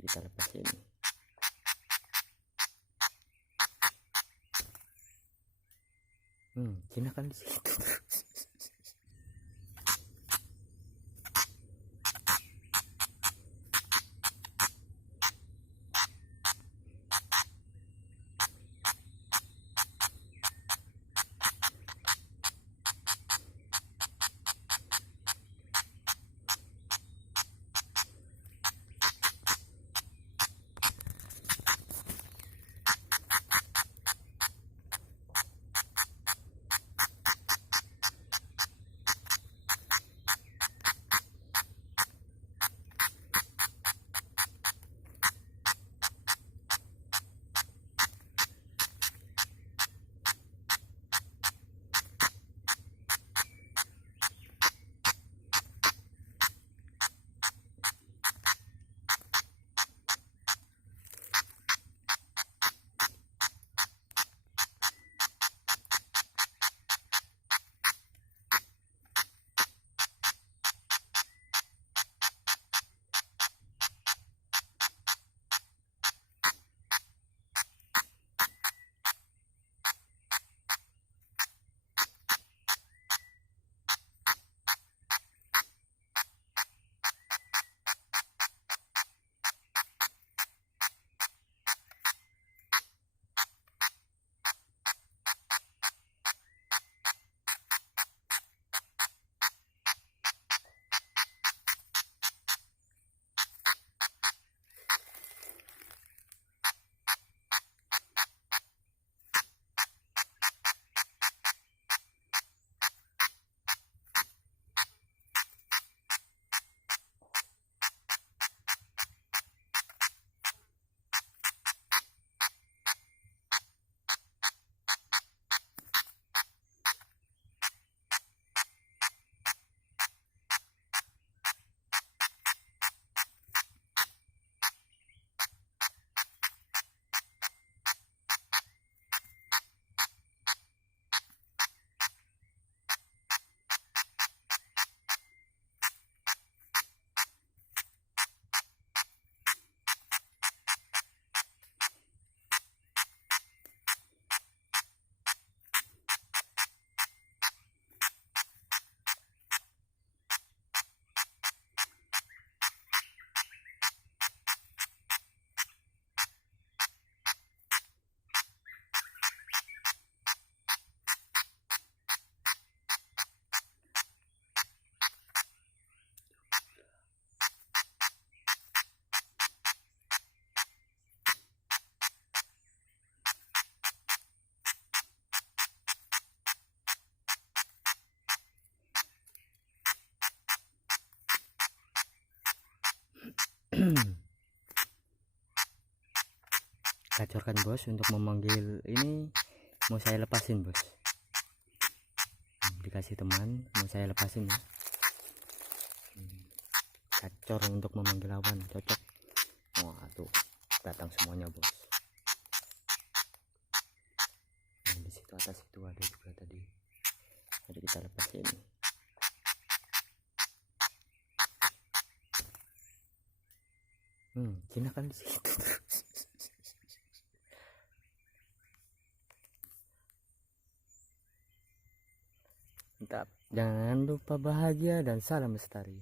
Jadi kita lepasin. Cina kan di situ. Gacorkan bos untuk memanggil ini. Mau saya lepasin bos. Dikasih teman, mau saya lepasin ya. Gacor untuk memanggil lawan, cocok. Wah tuh datang semuanya bos. Di situ atas itu ada juga tadi. Jadi kita lepasin. Cina kan di situ. Mantap. Jangan lupa bahagia dan salam lestari.